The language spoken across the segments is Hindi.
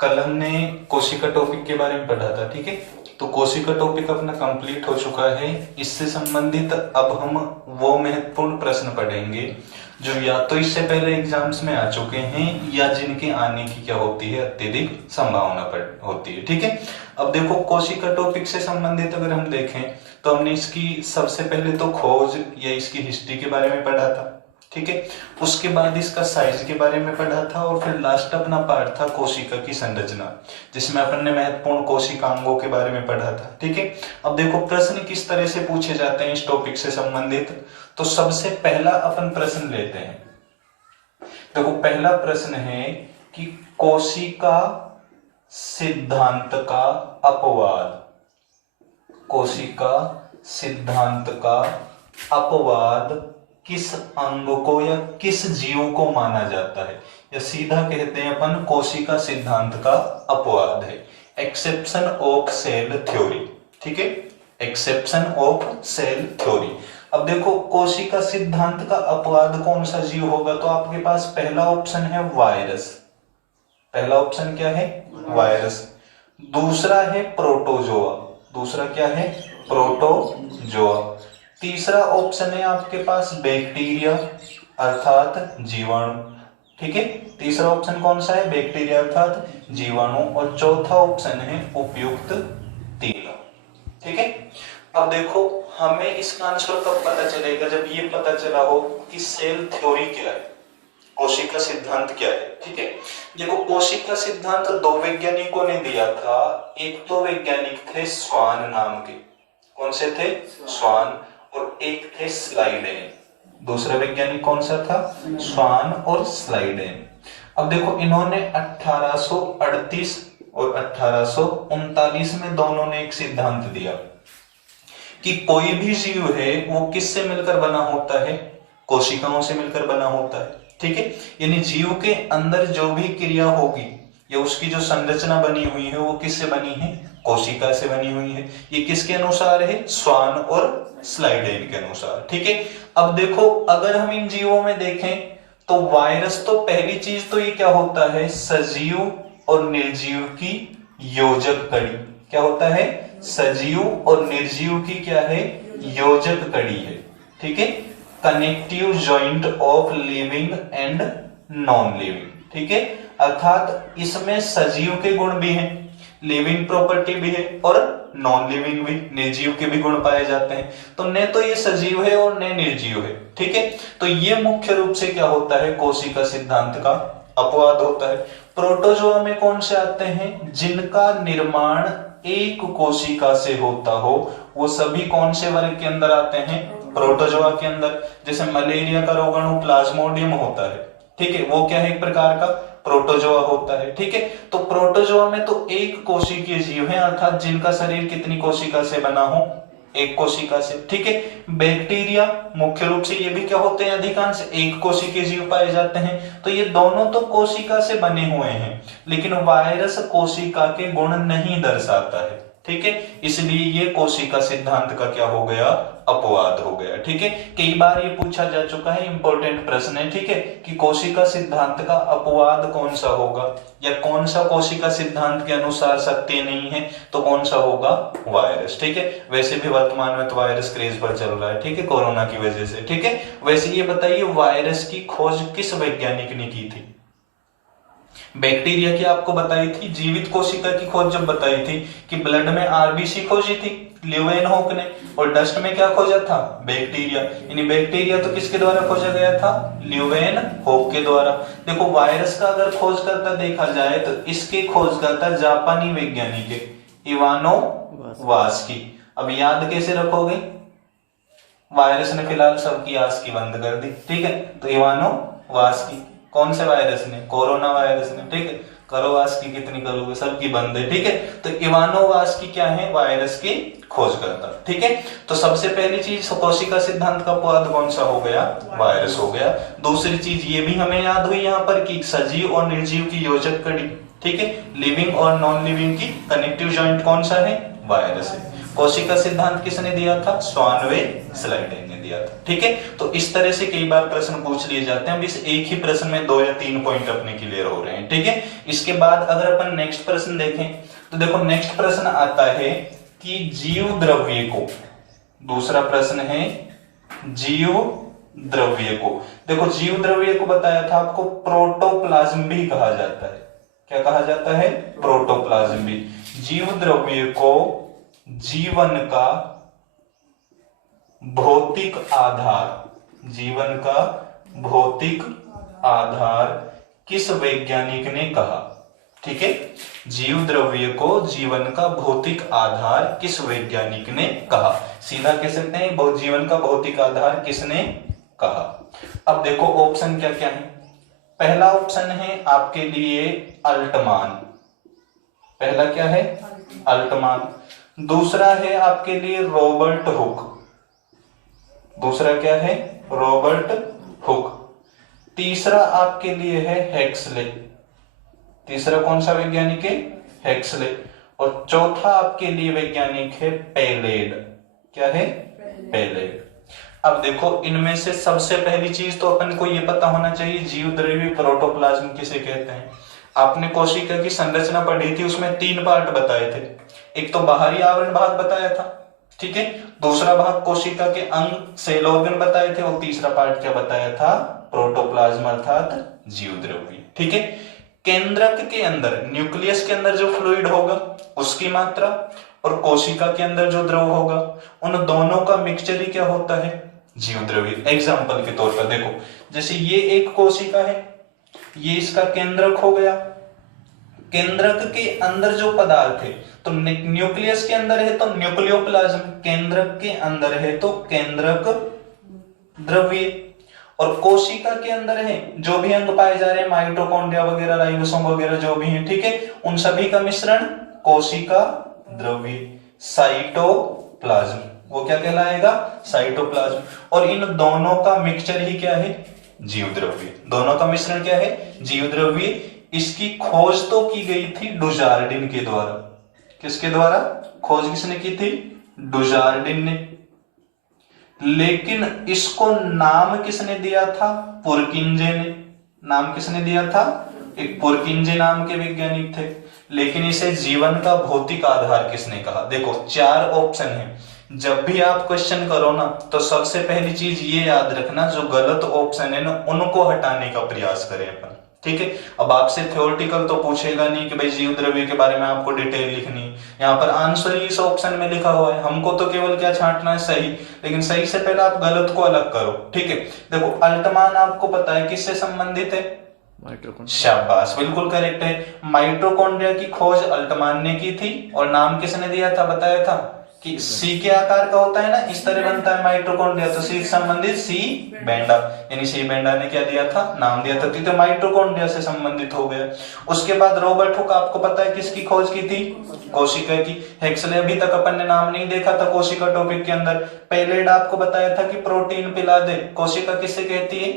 कल हमने कोशिका टॉपिक के बारे में पढ़ा था, ठीक है। तो कोशिका टॉपिक अपना कंप्लीट हो चुका है। इससे संबंधित अब हम वो महत्वपूर्ण प्रश्न पढ़ेंगे जो या तो इससे पहले एग्जाम्स में आ चुके हैं या जिनके आने की क्या होती है, अत्यधिक संभावना होती है, ठीक है। अब देखो, कोशिका टॉपिक से संबंधित अगर हम देखें तो हमने इसकी सबसे पहले तो खोज या इसकी हिस्ट्री के बारे में पढ़ा था, ठीक है। उसके बाद इसका साइज के बारे में पढ़ा था और फिर लास्ट अपना पार्ट था कोशिका की संरचना, जिसमें अपन ने महत्वपूर्ण कोशिकांगों के बारे में पढ़ा था, ठीक है। अब देखो प्रश्न किस तरह से पूछे जाते हैं इस टॉपिक से संबंधित। तो सबसे पहला अपन प्रश्न लेते हैं। देखो पहला प्रश्न है कि कोशिका सिद्धांत का अपवाद, कोशिका सिद्धांत का अपवाद किस अंग को या किस जीव को माना जाता है, या सीधा कहते हैं अपन कोशिका सिद्धांत का अपवाद है, एक्सेप्शन ऑफ सेल थ्योरी, ठीक है, एक्सेप्शन ऑफ सेल थ्योरी। अब देखो कोशिका सिद्धांत का अपवाद कौन सा जीव होगा, तो आपके पास पहला ऑप्शन है वायरस। पहला ऑप्शन क्या है, वायरस। दूसरा है प्रोटोजोआ, दूसरा क्या है, प्रोटोजोआ। तीसरा ऑप्शन है आपके पास बैक्टीरिया अर्थात जीवाणु, ठीक है। तीसरा ऑप्शन कौन सा है, बैक्टीरिया अर्थात जीवाणु। और चौथा ऑप्शन है उपयुक्त तीन, ठीक है। अब देखो हमें इसका आंसर कब पता चलेगा, जब ये पता चला हो कि सेल थ्योरी क्या है, कोशिका सिद्धांत क्या है, ठीक है। देखो कोशिका सिद्धांत दो वैज्ञानिकों ने दिया था। एक तो वैज्ञानिक थे स्वान नाम के, कौन से थे, स्वान, और एक थे स्लाइडेन। दूसरा वैज्ञानिक कौन सा था, स्वान और स्लाइडेन। अब देखो इन्होंने 1838 और 1839 में दोनों ने एक सिद्धांत दिया कि कोई भी जीव है वो किससे मिलकर बना होता है, कोशिकाओं से मिलकर बना होता है, ठीक है। यानी जीव के अंदर जो भी क्रिया होगी या उसकी जो संरचना बनी हुई है वो किससे बनी है, कोशिका से बनी हुई है। ये किसके अनुसार है, स्वान और स्लाइडेन के अनुसार, ठीक है। अब देखो अगर हम इन जीवों में देखें तो वायरस, तो पहली चीज तो ये क्या होता है, सजीव और निर्जीव की योजक कड़ी। क्या होता है, सजीव और निर्जीव की क्या है, योजक कड़ी है, ठीक है। Connective joint of living and non living, ठीक है। अर्थात इसमें सजीव के गुण भी हैं, लिविंग प्रॉपर्टी भी है, और नॉन लिविंग भी, निर्जीव के भी गुण पाए जाते हैं। तो न तो ये सजीव है और न निर्जीव है, ठीक है। तो ये मुख्य रूप से क्या होता है, कोशिका सिद्धांत का अपवाद होता है। प्रोटोजोआ में कौन से आते हैं, जिनका निर्माण एक कोशिका से होता हो, वो सभी कौन से वर्ग के अंदर आते हैं, प्रोटोजोआ के अंदर। जैसे मलेरिया का रोगाणु प्लाज्मोडियम होता है, ठीक है, वो क्या है, एक प्रकार का प्रोटोजोआ होता है, ठीक है। तो प्रोटोजोआ में तो एक कोशिकीय जीव है, अर्थात जिनका शरीर कितनी कोशिका से बना हो, एक कोशिका से, ठीक है। बैक्टीरिया मुख्य रूप से ये भी क्या होते हैं, अधिकांश एक कोशिकीय जीव पाए जाते हैं। तो ये दोनों तो कोशिका से बने हुए हैं, लेकिन वायरस कोशिका के गुण नहीं दर्शाता है, ठीक है। इसलिए ये कोशिका सिद्धांत का क्या हो गया, अपवाद हो गया, ठीक है। कई बार ये पूछा जा चुका है, इंपॉर्टेंट प्रश्न है, ठीक है, कि कोशिका सिद्धांत का अपवाद कौन सा होगा, या कौन सा कोशिका सिद्धांत के अनुसार सत्य नहीं है, तो कौन सा होगा, वायरस, ठीक है। वैसे भी वर्तमान में तो वायरस क्रेज पर चल रहा है, ठीक है, कोरोना की वजह से, ठीक है। वैसे ये बताइए वायरस की खोज किस वैज्ञानिक ने की थी, बैक्टीरिया की आपको बताई थी, जीवित कोशिका की खोज जब बताई थी कि ब्लड में आरबीसी खोजी थी ल्यूवेनहोक ने, और डस्ट में क्या खोजा था, बैक्टीरिया। यानी बैक्टीरिया तो किसके द्वारा खोजा गया था, ल्यूवेनहोक के द्वारा। देखो वायरस का अगर खोजकर्ता देखा जाए तो इसके खोजकर्ता जापानी वैज्ञानिक है, इवानो वास्की। अब याद कैसे रखोगे, वायरस ने फिलहाल सबकी आस की बंद कर दी, ठीक है। तो इवानो वास्की, कौन से वायरस ने, कोरोना वायरस ने, ठीक है। करो वास्की कितनी करोगे, सबकी बंद है, ठीक है। तो इवानो वास्की क्या है, वायरस की खोज करता, ठीक है। तो सबसे पहली चीज कोशिका सिद्धांत का अपवाद कौन सा हो गया, वायरस हो गया। दूसरी चीज ये भी हमें याद हुई यहाँ पर कि सजीव और निर्जीव की योजक कड़ी, ठीक है। लिविंग और नॉन लिविंग की कनेक्टिव जॉइंट कौन सा है, वायरस है। कोशिका सिद्धांत किसने दिया था, स्वान व स्लाइडेन ने दिया। दिया था। ठीक है, तो इस तरह से कई बार प्रश्न पूछ लिए जाते हैं। अब इस एक ही प्रश्न में 2 या 3 पॉइंट अपने क्लियर हो रहे हैं। ठीक है, इसके बाद अगर अपन नेक्स्ट प्रश्न देखें तो देखो नेक्स्ट प्रश्न आता है कि जीव द्रव्य को, दूसरा प्रश्न है जीव द्रव्य को। देखो जीव द्रव्य को बताया था आपको प्रोटोप्लाज्म भी कहा जाता है। क्या कहा जाता है? प्रोटोप्लाज्म भी। जीव द्रव्य को जीवन का भौतिक आधार, जीवन का भौतिक आधार किस वैज्ञानिक ने कहा? ठीक है, जीव द्रव्य को जीवन का भौतिक आधार किस वैज्ञानिक ने कहा? सीधा कह सकते हैं जीवन का भौतिक आधार किसने कहा। अब देखो ऑप्शन क्या क्या है। पहला ऑप्शन है आपके लिए अल्टमान, पहला क्या है? अल्टमान। दूसरा है आपके लिए रॉबर्ट हुक, दूसरा क्या है? Robert Hooke. तीसरा आपके लिए है हेक्सले, तीसरा कौन सा वैज्ञानिक है? हेक्सले। और चौथा आपके लिए वैज्ञानिक है पेलेड। क्या है? पेलेड। अब देखो इनमें से सबसे पहली चीज तो अपन को यह पता होना चाहिए जीव द्रव्य प्रोटोप्लाज्म किसे कहते हैं। आपने कोशिका की संरचना पढ़ी थी, उसमें 3 पार्ट बताए थे। एक तो बाहरी आवरण भाग बताया था, ठीक है, दूसरा भाग कोशिका के अंग सेल ऑर्गन बताए थे, और तीसरा पार्ट क्या बताया था? प्रोटोप्लाज्म अर्थात जीव द्रव्य। ठीक है, केंद्रक के अंदर, न्यूक्लियस के अंदर जो फ्लूइड होगा उसकी मात्रा और कोशिका के अंदर जो द्रव होगा, उन दोनों का मिक्सचर ही क्या होता है? जीव द्रव्य। एग्जाम्पल के तौर पर देखो, जैसे ये एक कोशिका है, ये इसका केंद्रक हो गया। केंद्रक के अंदर जो पदार्थ है, तो न्यूक्लियस के अंदर है तो न्यूक्लियोप्लाज्म, केंद्रक के अंदर है तो केंद्रक द्रव्य, और कोशिका के अंदर है जो भी अंग पाए जा रहे हैं, माइटोकॉन्ड्रिया वगैरह, राइबोसोम वगैरह जो भी है, ठीक है, उन सभी का मिश्रण कोशिका द्रव्य, साइटोप्लाज्म। वो क्या कहलाएगा? साइटोप्लाज्म। और इन दोनों का मिक्सचर ही क्या है? जीव द्रव्य। दोनों का मिश्रण क्या है? जीव द्रव्य। इसकी खोज तो की गई थी डुजार्डिन के द्वारा। किसके द्वारा खोज किसने की थी? डुजार्डिन ने। लेकिन इसको नाम किसने दिया था? पुरकिंजे ने। नाम किसने दिया था? एक पुरकिंजे नाम के वैज्ञानिक थे। लेकिन इसे जीवन का भौतिक आधार किसने कहा? देखो 4 ऑप्शन है। जब भी आप क्वेश्चन करो ना, तो सबसे पहली चीज ये याद रखना, जो गलत ऑप्शन है ना उनको हटाने का प्रयास करें अपन। ठीक है, अब आपसे थ्योरेटिकल तो पूछेगा नहीं कि भाई जीव द्रव्य के बारे में आपको डिटेल लिखनी। यहाँ पर आंसर ही इस ऑप्शन में लिखा हुआ है, हमको तो केवल क्या छांटना है? सही। लेकिन सही से पहले आप गलत को अलग करो। ठीक है, देखो अल्टमान आपको पता है किससे संबंधित है? शाबाश, बिल्कुल करेक्ट है। माइटोकॉन्ड्रिया की खोज अल्टमान ने की थी, और नाम किसने दिया था? बताया था कि सी के आकार का होता है ना, इस तरह बनता है माइटोकॉन्ड्रिया, तो सी संबंधित सी बेंडा, यानी सी बेंडा ने क्या दिया था? नाम दिया था, तो माइटोकॉन्ड्रिया से संबंधित हो गया। उसके बाद रॉबर्ट हुक आपको पता है किसकी खोज की थी? कोशिका की। हेक्सले अभी तक अपन ने नाम नहीं देखा था कोशिका टॉपिक के अंदर। पेलेड आपको बताया था कि प्रोटीन पिला दे। कोशिका किससे कहती है?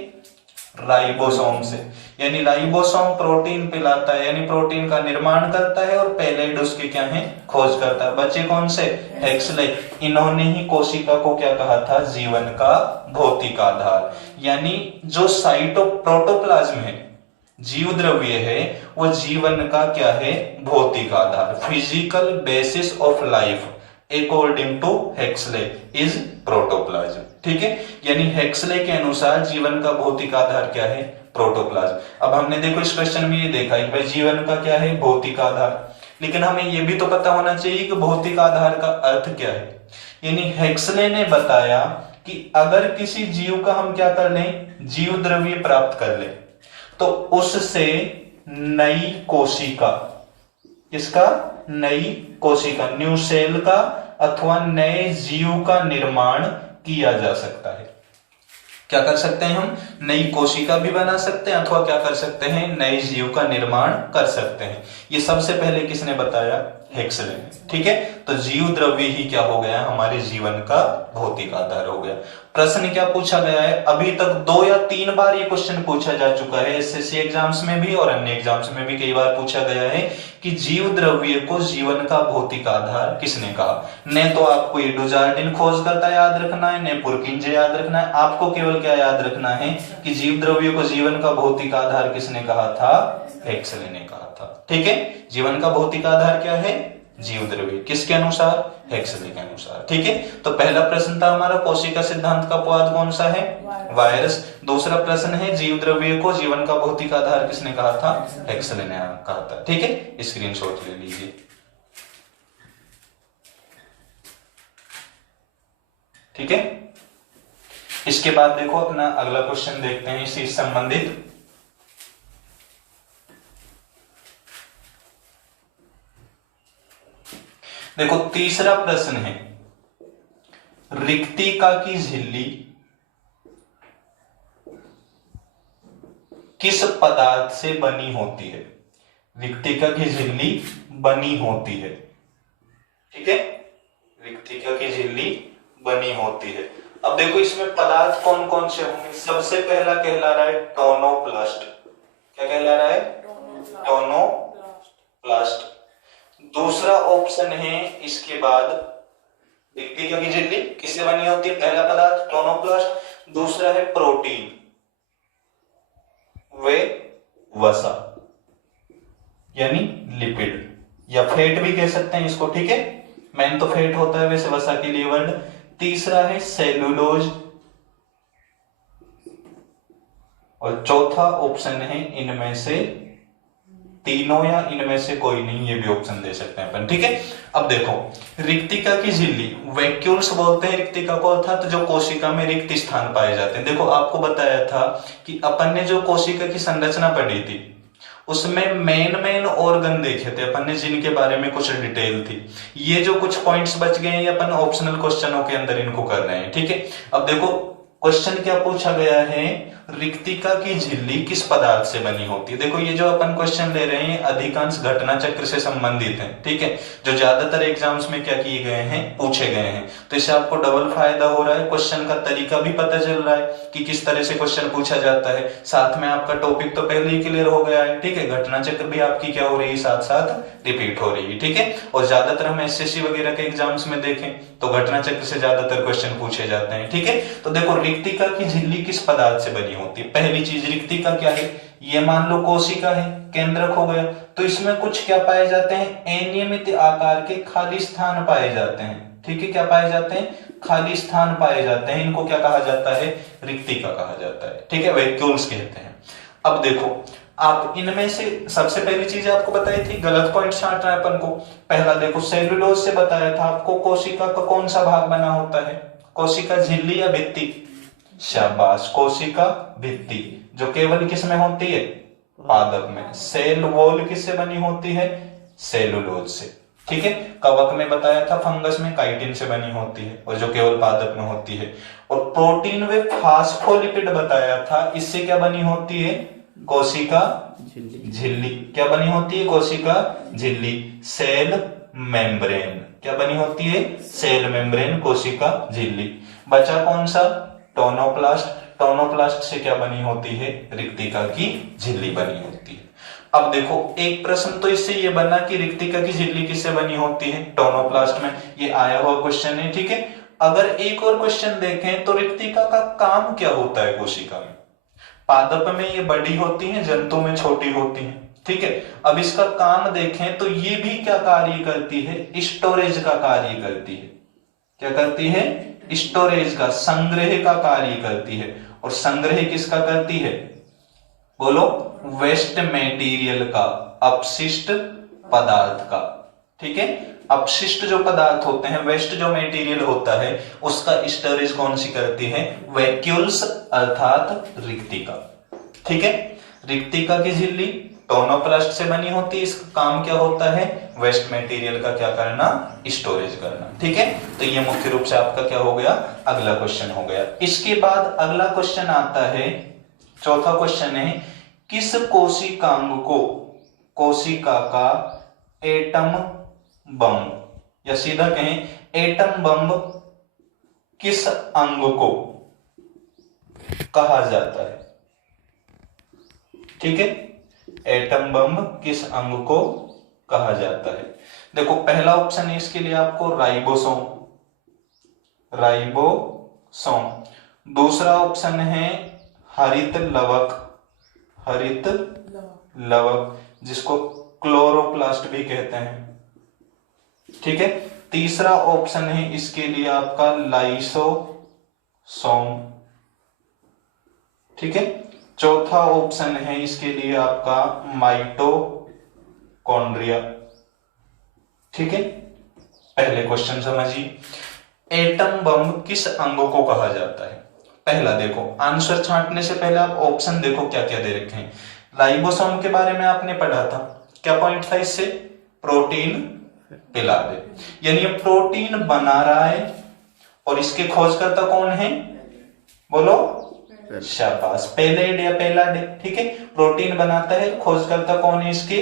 राइबोसोम से। यानी राइबोसोम प्रोटीन पिलाता है, यानी प्रोटीन का निर्माण करता है, और पेलेड उसके क्या है? खोज करता है। बच्चे कौन से? हेक्सले। इन्होंने ही कोशिका को क्या कहा था? जीवन का भौतिक आधार। यानी जो प्रोटोप्लाज्म है, जीव द्रव्य है, वो जीवन का क्या है? भौतिक आधार। Physical basis of life according to Huxley is protoplasm. ठीक है, यानी हेक्सले के अनुसार जीवन का भौतिक आधार क्या है? प्रोटोप्लाज्म। अब हमने देखो इस क्वेश्चन में ये देखा है कि भाई जीवन का क्या है? भौतिक आधार। लेकिन हमें ये भी तो पता होना चाहिए कि भौतिक आधार का अर्थ क्या है। यानी हेक्सले ने बताया कि अगर किसी जीव का हम क्या कर लें? जीव द्रव्य प्राप्त कर लें, तो उससे नई कोशिका, किसका? नई कोशिका, न्यू सेल का अथवा नए जीव का निर्माण किया जा सकता है। क्या कर सकते हैं हम? नई कोशिका भी बना सकते हैं, अथवा क्या कर सकते हैं? नए जीव का निर्माण कर सकते हैं। ये सबसे पहले किसने बताया? हेक्सेलेन। ठीक है, तो जीव द्रव्य ही क्या हो गया, हमारे जीवन का भौतिक आधार हो गया। प्रश्न क्या पूछा गया है, अभी तक 2 या 3 बार ये क्वेश्चन पूछा जा चुका है एसएससी एग्जाम्स में भी और अन्य एग्जाम्स में भी कई बार पूछा गया है कि जीव द्रव्य को जीवन का भौतिक आधार किसने कहा। न तो आपको ये डुजार्डिन खोजकर्ता याद रखना है, न पुरकिंजे याद रखना है, आपको केवल क्या याद रखना है कि जीव द्रव्य को जीवन का भौतिक आधार किसने कहा था, हेक्सले ने कहा था। ठीक है, जीवन का भौतिक आधार क्या है, जीव द्रव्य, किसके अनुसार, हेक्सले के अनुसार। ठीक है, तो पहला प्रश्न था हमारा कोशिका सिद्धांत का अपवाद कौन सा है, वायरस। दूसरा प्रश्न है जीव द्रव्य को जीवन का भौतिक आधार किसने कहा था, हेक्सले ने कहा था। ठीक है, स्क्रीनशॉट ले लीजिए। ठीक है, इसके बाद देखो अपना अगला क्वेश्चन देखते हैं इसी संबंधित। देखो तीसरा प्रश्न है, रिक्तिका की झिल्ली किस पदार्थ से बनी होती है, रिक्तिका की झिल्ली बनी होती है। ठीक है, रिक्तिका की झिल्ली बनी होती है। अब देखो इसमें पदार्थ कौन कौन से होंगे। सबसे पहला कहला रहा है टोनोप्लास्ट। क्या कहला रहा है, टोनोप्लास्ट। दूसरा ऑप्शन है इसके बाद, रिक्तिका की झिल्ली किससे बनी होती है, पहला पदार्थ टोनोप्लास्ट, दूसरा है प्रोटीन वे वसा यानी लिपिड या फैट भी कह सकते हैं इसको। ठीक है, मेन तो फैट होता है वैसे वसा के लिए वर्ड। तीसरा है सेलुलोज और चौथा ऑप्शन है इनमें से तीनों या इनमें से कोई नहीं, ये भी ऑप्शन दे सकते हैं अपन। ठीक है, अब देखो रिक्तिका की झिल्ली, वैक्यूल्स बोलते हैं रिक्तिका को, अर्थात जो कोशिका में रिक्त स्थान पाए जाते हैं। देखो आपको बताया था कि अपन ने जो कोशिका की संरचना पढ़ी थी उसमें मेन ऑर्गन देखे थे अपन ने, जिनके बारे में कुछ डिटेल थी। ये जो कुछ पॉइंट्स बच गए हैं अपन ऑप्शनल क्वेश्चनों के अंदर इनको कर रहे हैं। ठीक है, अब देखो क्वेश्चन क्या पूछा गया है, रिक्तिका की झिल्ली किस पदार्थ से बनी होती है। देखो ये जो अपन क्वेश्चन ले रहे हैं अधिकांश घटना चक्र से संबंधित है। ठीक है, जो ज्यादातर एग्जाम्स में क्या किए गए हैं, पूछे गए हैं। तो इससे आपको डबल फायदा हो रहा है, क्वेश्चन का तरीका भी पता चल रहा है कि किस तरह से क्वेश्चन पूछा जाता है, साथ में आपका टॉपिक तो पहले ही क्लियर हो गया है। ठीक है, घटना चक्र भी आपकी क्या हो रही है, साथ साथ रिपीट हो रही है। ठीक है, और ज्यादातर हम एसएससी वगैरह के एग्जाम्स में देखें तो घटना चक्र से ज्यादातर क्वेश्चन पूछे जाते हैं। ठीक है, तो देखो रिक्तिका की झिल्ली किस पदार्थ से बनी होती है। पहली चीज, रिक्तिका क्या है, ये मान लो कोशिका है, केंद्रक हो गया, तो इसमें कुछ क्या पाए जाते हैं, अनियमित आकार के खाली स्थान पाए जाते हैं। ठीक है, क्या पाए जाते हैं, खाली स्थान पाए जाते हैं, इनको क्या कहा जाता है, रिक्तिका कहा जाता है। ठीक है, वैक्यूल्स कहते हैं। अब देखो आप इनमें से सबसे पहली चीज आपको बताई थी, गलत पॉइंट छांट रहा है अपन को। पहला देखो सेलुलोज से बताया था आपको कोशिका का कौन सा भाग बना होता है, कोशिका झिल्ली या भित्ति, शाबाश, कोशिका भित्ति, जो केवल किस में होती है, पादप में। सेल वॉल किससे बनी होती है, सेलुलोज से। ठीक है, कवक में बताया था फंगस में काइटिन से बनी होती है और जो केवल पादप में होती है। और प्रोटीन व फास्फोलिपिड बताया था, इससे क्या बनी होती है, कोशिका झिल्ली। क्या बनी होती है, कोशिका झिल्ली। सेल मेम्ब्रेन, क्या बनी होती है, सेल मेम्ब्रेन, कोशिका झिल्ली। बचा कौन सा, टोनोप्लास्ट। टोनोप्लास्ट से क्या बनी होती है, रिक्तिका की झिल्ली बनी होती है। अब देखो एक प्रश्न तो इससे ये बना कि रिक्तिका की झिल्ली किससे बनी होती है, टोनोप्लास्ट में, ये आया हुआ क्वेश्चन है। ठीक है, अगर एक और क्वेश्चन देखें तो रिक्तिका का काम क्या होता है कोशिका में। पादप में ये बड़ी होती है, जंतु में छोटी होती है। ठीक है, अब इसका काम देखें तो ये भी क्या कार्य करती है, स्टोरेज का कार्य करती है। क्या करती है, स्टोरेज का, संग्रह का कार्य करती है। और संग्रह किसका करती है, बोलो, वेस्ट मटेरियल का, अपशिष्ट पदार्थ का। ठीक है, अपशिष्ट जो पदार्थ होते हैं, वेस्ट जो मटेरियल होता है, उसका स्टोरेज कौन सी करती है, वैक्यूल्स अर्थात रिक्तिका। ठीक है, रिक्तिका की झिल्ली टोनोप्लास्ट से बनी होती है, इसका काम क्या होता है, वेस्ट मटेरियल का क्या करना, स्टोरेज करना। ठीक है, तो ये मुख्य रूप से आपका क्या हो गया, अगला क्वेश्चन हो गया। इसके बाद अगला क्वेश्चन आता है, चौथा क्वेश्चन है, किस कोशिकांग को कोशिका का एटम बम, या सीधा कहें एटम बम किस अंग को कहा जाता है? ठीक है, एटम बम किस अंग को कहा जाता है? देखो पहला ऑप्शन है इसके लिए आपको राइबोसोम, राइबोसोम। दूसरा ऑप्शन है हरित लवक, हरित लवक जिसको क्लोरोप्लास्ट भी कहते हैं। ठीक है, तीसरा ऑप्शन है इसके लिए आपका लाइसोसोम। ठीक है, चौथा ऑप्शन है इसके लिए आपका माइटोकॉन्ड्रिया। ठीक है, पहले क्वेश्चन समझिए, एटम बम किस अंग को कहा जाता है? पहला देखो, आंसर छांटने से पहले आप ऑप्शन देखो क्या क्या दे रखे हैं। राइबोसोम के बारे में आपने पढ़ा था, क्या पॉइंट था इससे? प्रोटीन पिला दे, यानी ये प्रोटीन बना रहा है और इसके खोजकर्ता कौन है? बोलो, शाबाश, पेलेड या पेलाड। ठीक है, प्रोटीन बनाता है, खोजकर्ता कौन है इसके?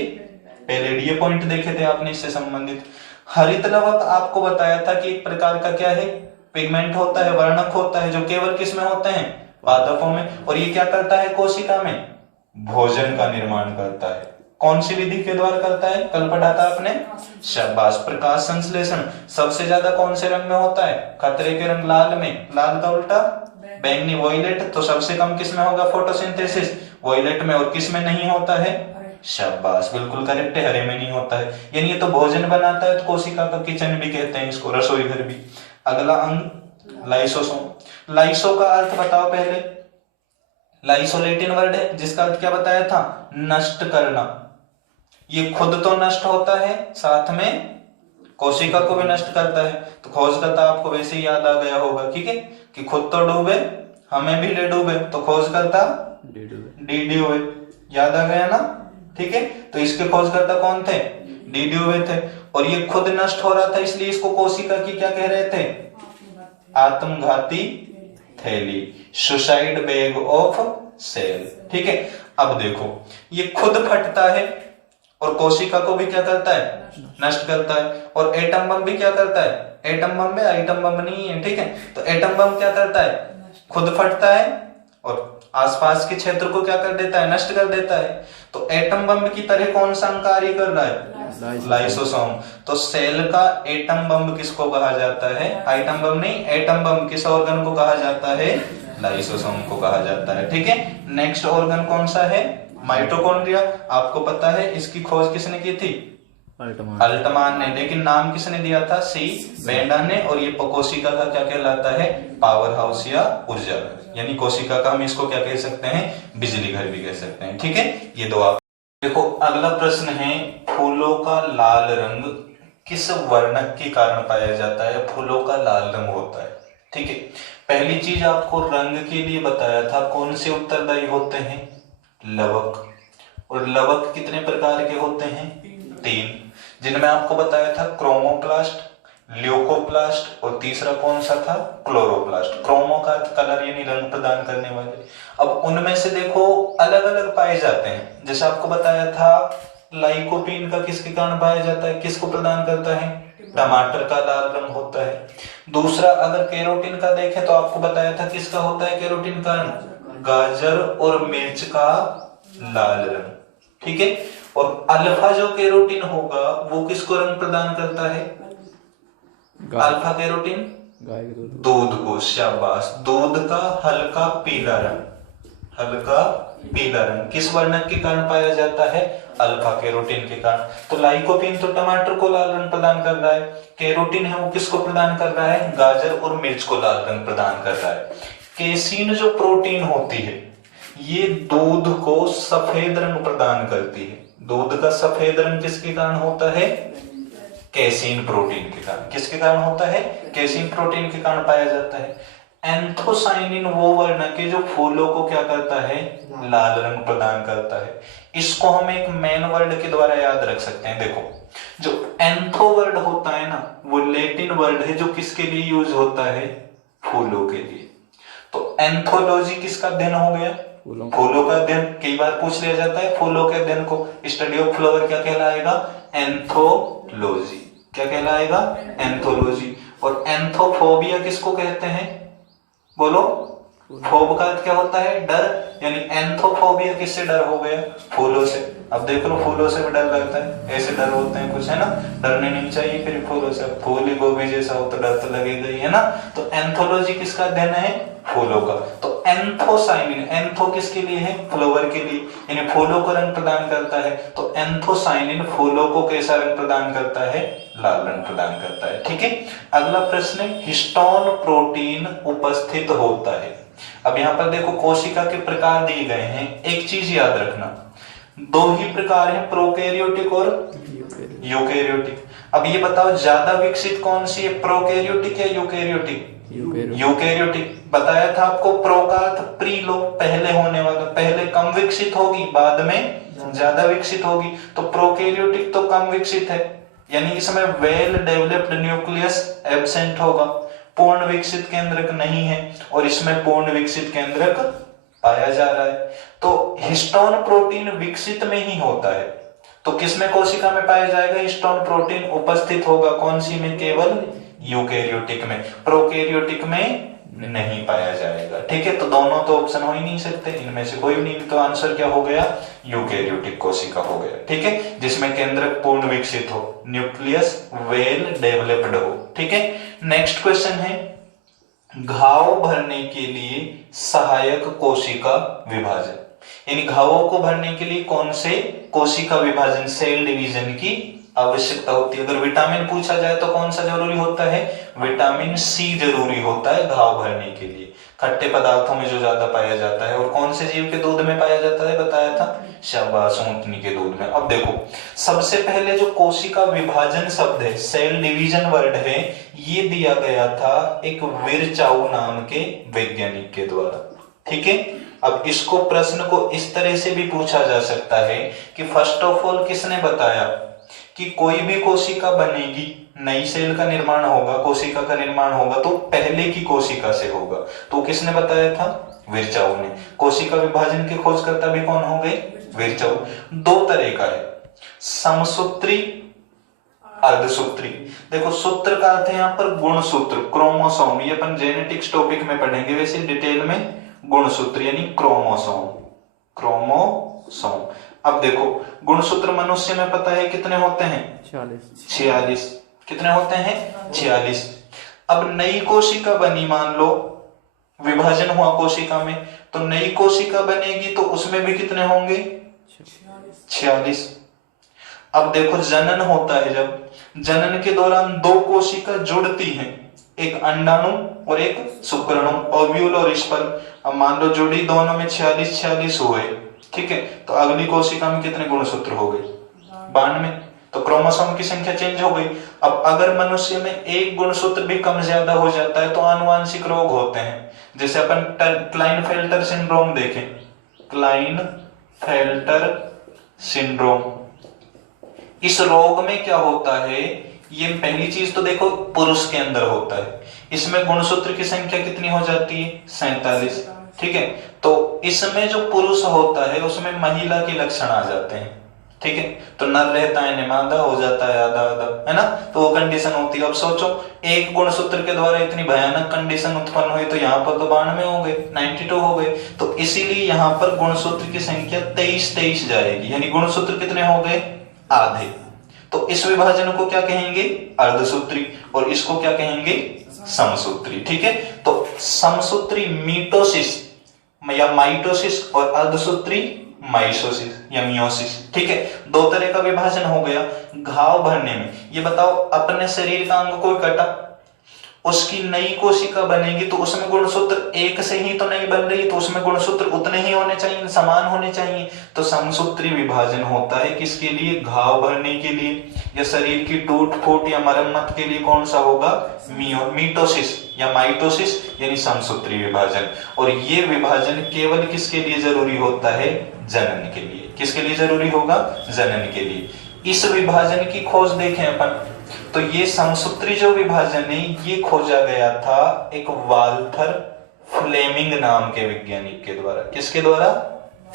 पेलेड। ये पॉइंट देखे थे आपने इससे संबंधित। हरित लवक आपको बताया था कि एक प्रकार का क्या है? पिगमेंट होता है, वर्णक होता है, जो केवल किस में होते हैं? पादपों में। और ये क्या करता है? कोशिका में भोजन का निर्माण करता है। कौन सी विधि के द्वारा करता है? कल पढ़ा था आपने, शाबाश, प्रकाश संश्लेषण। सबसे ज्यादा कौन से रंग में होता है? खतरे के रंग लाल में, लाल का उल्टा बैंगनी, वॉयलेट। तो सबसे कम किस में होगा फोटोसिंथेसिस? वॉयलेट में। और किस में नहीं होता है? शाबाश, बिल्कुल करेक्ट है, हरे में नहीं होता है। यानी ये तो भोजन बनाता है, तो कोशिका का किचन भी कहते हैं इसको, रसोई घर भी। अगला अंग लाइसोसोम। लाइसो का अर्थ बताओ पहले। लाइसो लैटिन वर्ड है जिसका अर्थ क्या बताया था? नष्ट करना। ये खुद तो नष्ट होता है, साथ में कोशिका को भी नष्ट करता है। तो खोजकर्ता आपको वैसे ही याद आ गया होगा, ठीक है, कि खुद तो डूबे हमें भी ले डूबे, तो खोजकर्ता डीडीओए। याद आ गया ना? ठीक है, तो इसके खोजकर्ता कौन थे? डीडीओए थे। और ये खुद नष्ट हो रहा था, इसलिए इसको कोशिका की क्या कह रहे थे? आत्मघाती थैली, सुसाइड बैग ऑफ सेल। ठीक है, अब देखो, ये खुद फटता है और कोशिका को भी क्या करता है? नष्ट करता है। और एटम बम भी क्या करता है? एटम बम में आइटम बम नहीं है, ठीक है, तो एटम बम क्या करता है? खुद फटता है और आसपास के क्षेत्र को क्या कर देता है? नष्ट कर देता है। तो एटम बम की तरह कौन सा अंग कार्य कर रहा है? लाइसोसोम। तो सेल का एटम बम किसको कहा जाता है? आइटम बम नहीं, एटम बम किस ऑर्गन को कहा जाता है? लाइसोसोम को कहा जाता है। ठीक है, नेक्स्ट ऑर्गन कौन सा है? माइटोकॉन्ड्रिया। आपको पता है इसकी खोज किसने की थी? अल्टमान ने। लेकिन नाम किसने दिया था? सी बेंडा ने। और ये कोशिका का क्या कहलाता है? पावर हाउस या ऊर्जा घर। यानी कोशिका का हम इसको क्या कह सकते हैं? बिजली घर भी कह सकते हैं। ठीक है, ये दो आप देखो। अगला प्रश्न है, फूलों का लाल रंग किस वर्णक के कारण पाया जाता है? फूलों का लाल रंग होता है। ठीक है, पहली चीज आपको रंग के लिए बताया था, कौन से उत्तरदायी होते हैं? लवक। और लवक कितने प्रकार के होते हैं? 3, जिनमें आपको बताया था क्रोमोप्लास्ट, ल्यूकोप्लास्ट और तीसरा कौन सा था? क्लोरोप्लास्ट। क्रोमो का अर्थ कलर यानी रंग प्रदान करने वाले। अब उनमें से देखो अलग अलग पाए जाते हैं। जैसे आपको बताया था लाइकोपीन का किसके कारण पाया जाता है? किसको प्रदान करता है? टमाटर का लाल रंग होता है। दूसरा अगर कैरोटीन का देखें तो आपको बताया था किसका होता है कैरोटीन का रंग? गाजर और मिर्च का लाल रंग। ठीक है, और अल्फा जो कैरोटीन होगा वो किसको रंग प्रदान करता है? अल्फा कैरोटीन दूध को। शाबाश, दूध का हल्का पीला रंग, हल्का पीला रंग किस वर्णक के कारण पाया जाता है? अल्फा कैरोटीन के कारण। तो लाइकोपीन तो टमाटर को लाल रंग प्रदान कर रहा है, कैरोटीन है वो किसको प्रदान कर रहा है? गाजर और मिर्च को लाल रंग प्रदान कर रहा है। केसीन जो प्रोटीन होती है ये दूध को सफेद रंग प्रदान करती है। दूध का सफेद रंग किसके कारण होता है? कैसीन प्रोटीन के कारण। किसके कारण होता है? कैसीन प्रोटीन के कारण पाया जाता है। एंथोसाइनिन वो वर्णक है जो फूलों को क्या करता है? लाल रंग प्रदान करता है। इसको हम एक मेन वर्ड के द्वारा याद रख सकते हैं। देखो, जो एंथो वर्ड होता है ना वो लैटिन वर्ड है जो किसके लिए यूज होता है? फूलों के लिए। तो एंथोलॉजी किसका अध्ययन हो गया? फूलों का अध्ययन। कई बार पूछ लिया जाता है फूलों के अध्ययन को, स्टडी ऑफ फ्लावर क्या कहलाएगा? एंथोलॉजी। क्या कहलाएगा? एंथोलॉजी। और एंथोफोबिया किसको कहते हैं? बोलो। फोब का अर्थ क्या होता है? डर, यानी एंथोफोबिया किससे डर हो गया? फूलों से। अब देख लो, फूलों से भी डर लगता है, ऐसे डर होते हैं कुछ, है ना? डरने नहीं चाहिए फिर फूलों से। फूल ही गोभी जैसा हो तो डर तो लगेगा ही, है ना? तो एंथोलॉजी किसका अध्ययन है? फूलों का। तो एंथोसाइनिन, एंथो किसके लिए है? फ्लावर के लिए, यानी फूलों को रंग प्रदान करता है। तो एंथोसाइनिन फूलों को कैसा रंग प्रदान करता है? लाल रंग प्रदान करता है। ठीक है, अगला प्रश्न है, हिस्टोन प्रोटीन उपस्थित होता है। अब यहाँ पर देखो कोशिका के प्रकार दिए गए हैं, एक चीज याद रखना, दो ही प्रकार है, प्रोकैरियोटिक और यूकैरियोटिक। अब ये बताओ ज्यादा विकसित कौन सी है, प्रोकैरियोटिक या यूकैरियोटिक? यूकैरियोटिक। बताया था आपको, प्रो का अर्थ प्री लो, पहले होने वाला, पहले कम विकसित होगी, बाद में ज्यादा विकसित होगी। तो प्रोकैरियोटिक तो कम विकसित है, यानी इसमें वेल डेवलप्ड न्यूक्लियस एब्सेंट होगा, पूर्ण विकसित केंद्रक नहीं है, और इसमें पूर्ण विकसित केंद्रक पाया जा रहा है। तो हिस्टोन प्रोटीन विकसित में ही होता है, तो किसमें कोशिका में पाया जाएगा? हिस्टोन प्रोटीन उपस्थित होगा, कौन सी में? केवल यूकैरियोटिक में, प्रोकैरियोटिक में नहीं पाया जाएगा। ठीक है, तो दोनों तो ऑप्शन हो ही नहीं सकते, इनमें से कोई भी नहीं, तो आंसर क्या हो गया? यूकैरियोटिक कोशिका हो गया। ठीक है, जिसमें केंद्रक पूर्ण विकसित हो, न्यूक्लियस वेल डेवलप्ड हो। ठीक है, नेक्स्ट क्वेश्चन है, घाव भरने के लिए सहायक कोशिका विभाजन, यानी घावों को भरने के लिए कौन से कोशिका विभाजन, सेल डिवीजन की आवश्यकता होती है। अगर विटामिन पूछा जाए तो कौन सा जरूरी होता है? विटामिन सी जरूरी होता है घाव भरने के लिए, खट्टे पदार्थों में जो ज्यादा पाया जाता है। और कौन से जीव के दूध में पाया जाता है? बताया था, शाबाश, ऊंटनी के दूध में। अब देखो, सबसे पहले जो कोशिका विभाजन शब्द है, सेल डिवीजन वर्ड है, ये दिया गया था एक विरचाउ नाम के वैज्ञानिक के द्वारा। ठीक है, अब इसको प्रश्न को इस तरह से भी पूछा जा सकता है कि फर्स्ट ऑफ ऑल किसने बताया कि कोई भी कोशिका बनेगी, नई सेल का निर्माण होगा, कोशिका का निर्माण होगा तो पहले की कोशिका से होगा, तो किसने बताया था? विरचाउ ने। कोशिका विभाजन के खोजकर्ता भी कौन हो गए? विरचाउ। दो तरह का है, समसूत्री, अर्धसूत्री। देखो, सूत्र का अर्थ है यहाँ पर गुणसूत्र, क्रोमोसोम, ये अपन जेनेटिक्स टॉपिक में पढ़ेंगे, वैसे डिटेल में गुणसूत्र यानी क्रोमोसोम, क्रोमोसोम। अब देखो, गुणसूत्र मनुष्य में पता है कितने होते हैं? 46। कितने होते हैं? 46। अब नई कोशिका बनी, मान लो विभाजन हुआ कोशिका में, तो नई कोशिका बनेगी तो उसमें भी कितने होंगे? 46। अब देखो, जनन होता है, जब जनन के दौरान दो कोशिका जुड़ती हैं, एक अंडाणु और एक शुक्राणु, ओव्यूल और स्पर्म। अब मान लो जोड़ी दोनों में 46 हुए, ठीक है, तो अगली कोशिका में कितने गुणसूत्र हो गए? 92। तो क्रोमोसोम की संख्या चेंज हो गई। अब अगर मनुष्य में एक गुणसूत्र भी कम ज्यादा हो जाता है तो आनुवांशिक रोग होते हैं, जैसे अपन क्लाइनफेल्टर सिंड्रोम देखें, क्लाइनफेल्टर सिंड्रोम। इस रोग में क्या होता है? ये पहली चीज तो देखो, पुरुष के अंदर होता है, इसमें गुणसूत्र की संख्या कितनी हो जाती है? 47। ठीक है, तो इसमें जो पुरुष होता है उसमें महिला के लक्षण आ जाते हैं। ठीक है, तो नर रहता है, मादा हो जाता है, आधा आधा, है ना, तो वो कंडीशन होती है। अब सोचो, एक गुणसूत्र के द्वारा इतनी भयानक कंडीशन उत्पन्न हुई, तो यहाँ पर तो 92 हो गए, 92 हो गए। तो इसीलिए यहाँ पर गुणसूत्र की संख्या 23 जाएगी, यानी गुणसूत्र कितने हो गए? आधे। तो इस विभाजन को क्या कहेंगे? अर्धसूत्री, और इसको क्या कहेंगे? समसूत्री। ठीक है, तो समसूत्री मीटोसिस या माइटोसिस, और अर्धसूत्री माइसोसिस या मियोसिस। ठीक है, दो तरह का विभाजन हो गया। घाव भरने में ये बताओ, अपने शरीर का अंग कोई कटा, उसकी नई कोशिका बनेगी तो उसमें गुणसूत्र एक से ही तो नहीं बन रही, तो उसमें गुणसूत्र उतने ही होने चाहिए, समान होने चाहिए। तो समसूत्री विभाजन होता है किसके लिए? घाव भरने के लिए, या शरीर की टूट फूट या मरम्मत के लिए कौन सा होगा? मीटोसिस या माइटोसिस, यानी समसूत्री विभाजन। और ये विभाजन केवल किसके लिए जरूरी होता है? जनन के लिए। किसके लिए जरूरी होगा? जनन के लिए। इस विभाजन की खोज देखें अपन, तो ये समसूत्री जो विभाजन है ये खोजा गया था एक वाल्थर फ्लेमिंग नाम के वैज्ञानिक के द्वारा। किसके द्वारा?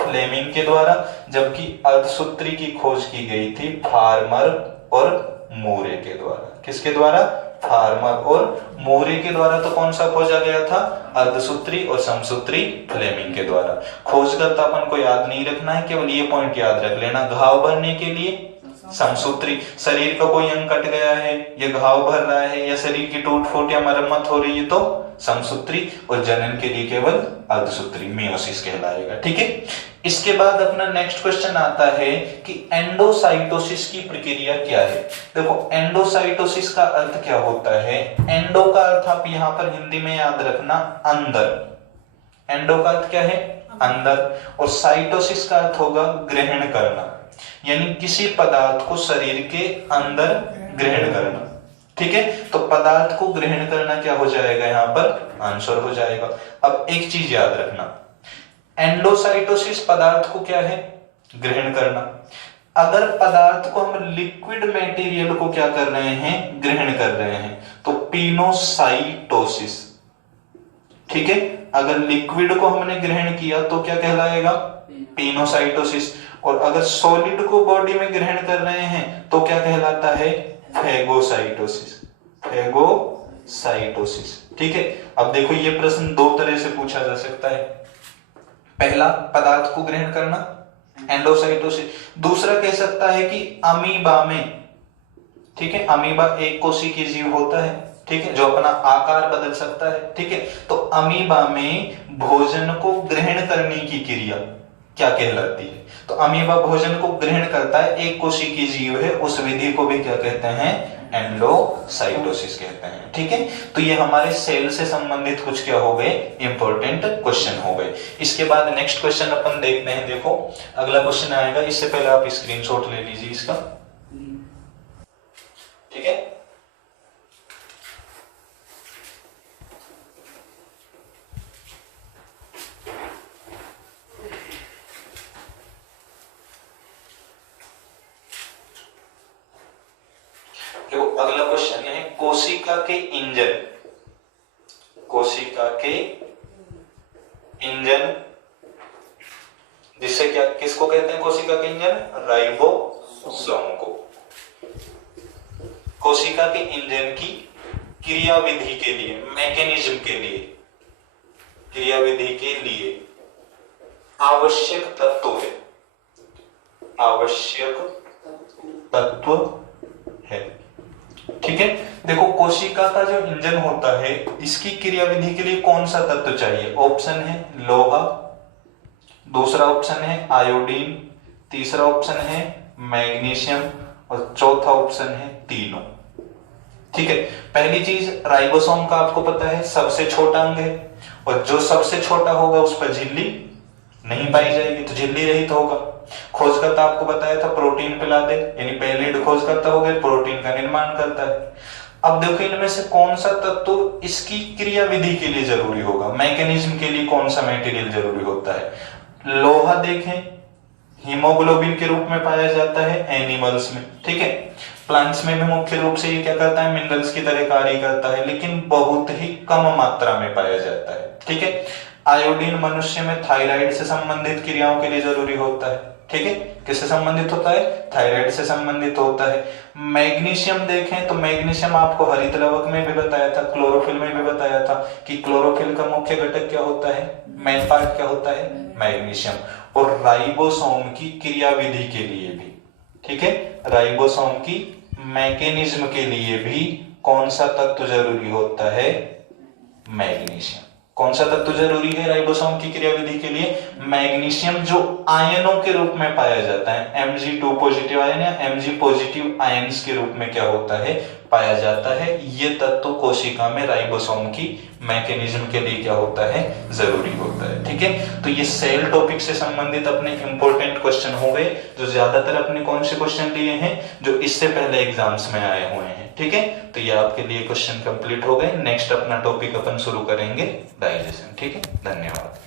फ्लेमिंग के द्वारा। जबकि अर्धसूत्री की खोज की गई थी फार्मर और मोरे के द्वारा। किसके द्वारा? फार्मर और मोरे के द्वारा। तो कौन सा खोजा गया था? अर्धसूत्री और समसूत्री फ्लेमिंग के द्वारा। खोजकर्ता अपन को याद नहीं रखना है, केवल ये पॉइंट याद रख लेना। घाव भरने के लिए समसूत्री, शरीर का कोई अंग कट गया है, ये घाव भर रहा है, या शरीर की टूट फूट या मरम्मत हो रही है तो समसूत्री, और जनन के लिए केवल अर्धसूत्री, मियोसिस कहलाएगा। ठीक है। इसके बाद अपना नेक्स्ट क्वेश्चन आता है कि एंडोसाइटोसिस की प्रक्रिया क्या है। देखो एंडोसाइटोसिस का अर्थ क्या होता है? एंडो का अर्थ आप यहां पर हिंदी में याद रखना अंदर। एंडो का अर्थ क्या है? अंदर। और साइटोसिस का अर्थ होगा ग्रहण करना, यानी किसी पदार्थ को शरीर के अंदर ग्रहण करना। ठीक है। तो पदार्थ को ग्रहण करना क्या हो जाएगा? यहां पर आंसर हो जाएगा। अब एक चीज याद रखना, एंडोसाइटोसिस पदार्थ को क्या है? ग्रहण करना। अगर पदार्थ को हम लिक्विड मटेरियल को क्या कर रहे हैं? ग्रहण कर रहे हैं, तो पिनोसाइटोसिस। ठीक है। अगर लिक्विड को हमने ग्रहण किया तो क्या कहलाएगा? पिनोसाइटोसिस। और अगर सॉलिड को बॉडी में ग्रहण कर रहे हैं तो क्या कहलाता है? फेगोसाइटोसिस। फेगोसाइटोसिस। ठीक है। अब देखो ये प्रश्न दो तरह से पूछा जा सकता है। पहला, पदार्थ को ग्रहण करना, एंडोसाइटोसिस। दूसरा कह सकता है कि अमीबा में, ठीक है, अमीबा एक कोशिकीय जीव होता है, ठीक है, जो अपना आकार बदल सकता है। ठीक है। तो अमीबा में भोजन को ग्रहण करने की क्रिया क्या कहलाती है? तो अमीबा भोजन को ग्रहण करता है, एक कोशिकीय जीव है, उस विधि को भी क्या कहते हैं? एंडोसाइटोसिस कहते हैं। ठीक है। तो ये हमारे सेल से संबंधित कुछ क्या हो गए? इंपॉर्टेंट क्वेश्चन हो गए। इसके बाद नेक्स्ट क्वेश्चन अपन देखते हैं। देखो अगला क्वेश्चन आएगा, इससे पहले आप स्क्रीनशॉट ले लीजिए इसका। ठीक है। देखो अगला क्वेश्चन है कोशिका के इंजन। कोशिका के इंजन, जिससे क्या, किसको कहते हैं कोशिका के इंजन? राइबोसोम को। कोशिका के इंजन की क्रियाविधि के लिए, मैकेनिज्म के लिए, क्रियाविधि के लिए आवश्यक तत्व है, आवश्यक तत्व है। ठीक है। देखो कोशिका का जो इंजन होता है, इसकी क्रियाविधि के लिए कौन सा तत्व चाहिए? ऑप्शन है लोहा, दूसरा ऑप्शन है आयोडीन, तीसरा ऑप्शन है मैग्नीशियम, और चौथा ऑप्शन है तीनों। ठीक है। पहली चीज, राइबोसोम का आपको पता है सबसे छोटा अंग है, और जो सबसे छोटा होगा उस पर झिल्ली नहीं पाई जाएगी, तो झिल्ली रहित होगा। खोजकर्ता आपको बताया था प्रोटीन पिला दे, यानी पहले खोजकर्ता हो गए, प्रोटीन का निर्माण करता है। अब देखो इनमें से कौन सा तत्व इसकी क्रियाविधि के लिए जरूरी होगा, मैकेनिज्म के लिए कौन सा मटेरियल जरूरी होता है? लोहा देखें, हीमोग्लोबिन के रूप में पाया जाता है एनिमल्स में। ठीक है। प्लांट्स में भी मुख्य रूप से ये क्या करता है? मिनरल्स की तरह कार्य करता है, लेकिन बहुत ही कम मात्रा में पाया जाता है। ठीक है। आयोडीन मनुष्य में थायराइड से संबंधित क्रियाओं के लिए जरूरी होता है। ठीक है। किससे संबंधित होता है? थायराइड से संबंधित होता है। मैग्नीशियम देखें तो मैग्नीशियम आपको हरित लवक में भी बताया था, क्लोरोफिल में भी बताया था कि क्लोरोफिल का मुख्य घटक क्या होता है? मेन पार्ट क्या होता है? मैग्नीशियम। और राइबोसोम की क्रियाविधि के लिए भी, ठीक है, राइबोसोम की मैकेनिज्म के लिए भी कौन सा तत्व जरूरी होता है? मैग्नीशियम। कौन सा तत्व जरूरी है राइबोसोम की क्रियाविधि के लिए? मैग्नीशियम, जो आयनों के रूप में पाया जाता है, Mg2 पॉजिटिव आयन या Mg पॉजिटिव आयन्स के रूप में क्या होता है? पाया जाता है। ये तत्व कोशिका में राइबोसोम की मैकेनिज्म के लिए क्या होता है? जरूरी होता है। ठीक है। तो ये सेल टॉपिक से संबंधित अपने इंपॉर्टेंट क्वेश्चन हो गए, जो ज्यादातर अपने कौन से क्वेश्चन लिए हैं? जो इससे पहले एग्जाम्स में आए हुए हैं। ठीक है। तो ये आपके लिए क्वेश्चन कंप्लीट हो गए। नेक्स्ट अपना टॉपिक अपन शुरू करेंगे डाइजेशन। ठीक है। धन्यवाद।